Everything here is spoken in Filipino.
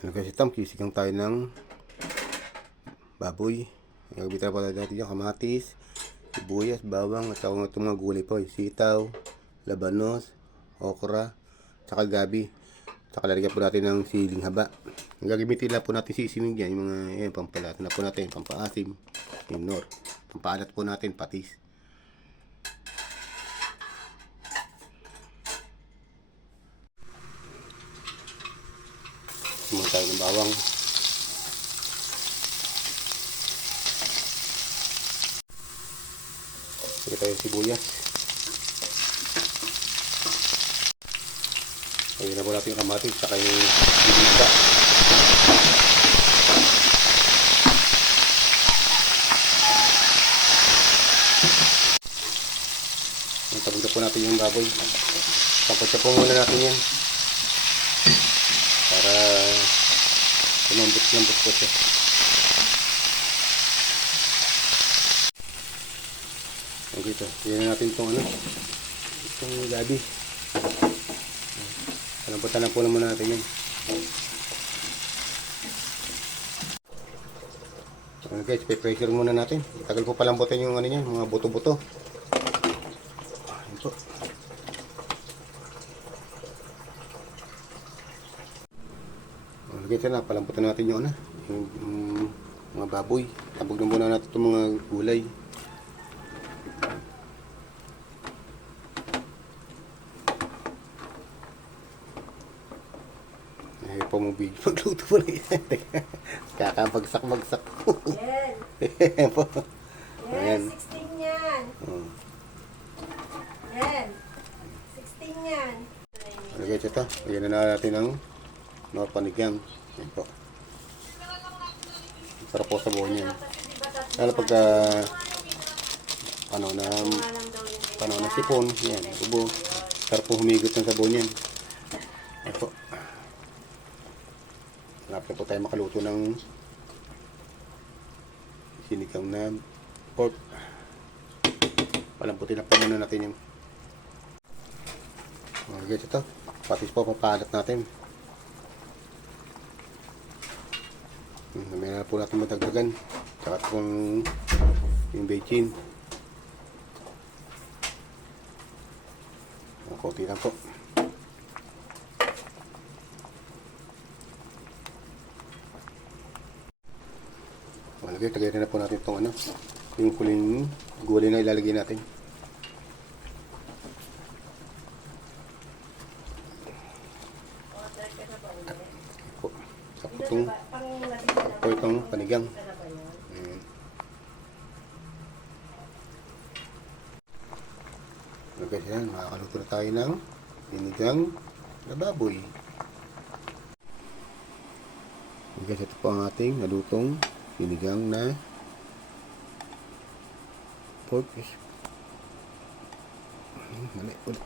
Ano kasi tam, kisigang tayo ng baboy. Nagbitan pa natin yung kamatis, sibuyas, bawang, at saka itong mga gulay po. Sitaw, labanos, okra, tsaka gabi. Tsaka lalagyan po natin ng siling haba. Ang gagamitin lang po natin sisinig yan, yung mga pampalatan na po natin, pampaasim, minor. Pampaalat po natin, patis. Sumunod tayo ng bawang. Sige tayo sibuyas. Ayun na po natin yung kamatis, saka yung bilisa. Tabog na po natin yung baboy. Pampatsa po muna natin yan. Para lumambot-lambot po siya. Okay ito. Tignan natin itong itong gabi. Palambutan na po naman natin yan. Okay guys, pe-pressure muna natin. Tagal po palambutin yung niya, mga buto-buto. Ayan po. Okay, sana palambutan natin yung yung mga baboy. Tabog na muna natin itong mga gulay. Ayaw pa mong video. Magluto po na yan. Kakabagsak-bagsak po. Yan. Ayan po. Yan, 16 yan. Yan. 16 yan. Ano guys ito? Lagyan na natin ng panigang. Ayan po. Sarap po sa buo niyan. Lalo pagka ng sipon. Yan. Ubo. Sarap po humigot ng sabaw niyan. Ayan po. Hanap na po tayo makaluto ng sinigang na pork. Palamputin na po muna natin yung guys ito. Patis po papalat natin. Mamaya na po natin madagdagan. Tsaka itong yung bechin. Konti lang po. Malagay, tagayin na po natin itong yung huling gulay na ilalagay natin. Itong panigang. Okay, yan, makakaluto na tayo ng sinigang na baboy. Okay, ito po ang ating nalutong sinigang na pork. Mali ulit.